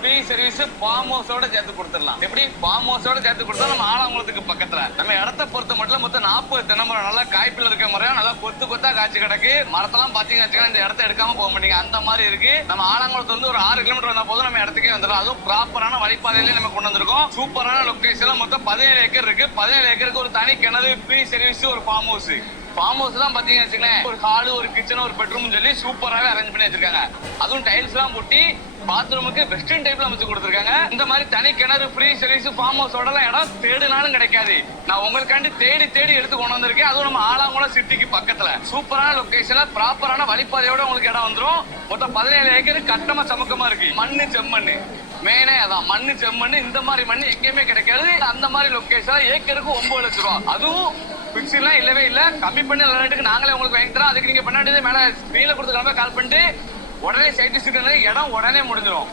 Free service form ஹவுஸோட சேர்த்து கொடுத்துடலாம். எப்படி ஃபார்ம் ஹவுஸோட சேர்த்து கொடுத்தா நம்ம ஆலங்குளத்துக்கு பக்கத்துல நம்ம இடத்த பொறுத்த மட்டும் மொத்தம் 40 தென்னை மரம் நல்லா காய்ப்பில் இருக்க முறையா நல்லா கொத்து கொத்தா காய்ச்சி கிடக்கு. மரத்தெல்லாம் பாத்தீங்கன்னா இந்த இடத்த எடுக்காம போக மாட்டீங்க, அந்த மாதிரி இருக்கு. நம்ம ஆலங்குளத்துல இருந்து ஒரு 6 கிலோமீட்டர் வந்தா போதும் நம்ம இடத்துக்கே வந்துடும். அதுவும் ப்ராப்பரான வழிபாதையிலே நம்ம கொண்டு வந்திருக்கோம். சூப்பரான லொகேஷன். மொத்தம் 17 ஏக்கர் இருக்கு. 17 ஏக்கருக்கு ஒரு தனி கிணறு, ஃப்ரீ சர்வீஸ், ஒரு ஃபார்ம் ஹவுஸ். ஃபார்ம் ஹவுஸ் தான் பாத்தீங்கன்னு வச்சுக்கோங்களேன், ஒரு ஹாலு, ஒரு கிச்சன், ஒரு பெட்ரூம் சொல்லி சூப்பராகவே அரேஞ்ச் பண்ணி வச்சிருக்காங்க. அதுவும் டைல்ஸ் எல்லாம் போட்டி பாத்ரூமுக்கு வெஸ்டர்ன் டைப்ல அமைச்சு கொடுத்துருக்காங்க. இந்த மாதிரி தனி கிணறு, ஃப்ரீ சர்வீஸ், ஃபார்ம் ஹவுஸோட இடம் தேடினாலும் கிடைக்காது. நான் உங்களுக்காண்டி தேடி தேடி எடுத்து கொண்டு வந்திருக்கேன். அதுவும் நம்ம ஆலங்குளம் சிட்டிக்கு பக்கத்துல சூப்பரான லொகேஷன்ல ப்ராப்பரான வழிபாதையோட உங்களுக்கு இடம் வந்துடும். மொத்தம் 17 ஏக்கர் கட்டமா சமக்கமா இருக்கு. மண்ணு செம்மண்ணு மெயினே அதான், மண்ணு செம்மண்ணு. இந்த மாதிரி மண்ணு எங்கேயுமே கிடைக்காது. அந்த மாதிரி லொகேஷன் ஏக்கருக்கு 9 லட்சம் ரூபா. அதுவும் பிக்ஸ்லாம் இல்லவே இல்ல, கம்மி பண்ணி ரேட்டுக்கு நாங்களே உங்களுக்கு வாங்கி தரோம். அதுக்கு நீங்க பண்ண வேண்டியது மேல ஸ்கிரீன்ல கொடுத்துருக்காங்க, கால் பண்ணிட்டு உடனே சைட் விசிட் இடம் உடனே முடிஞ்சிடும்.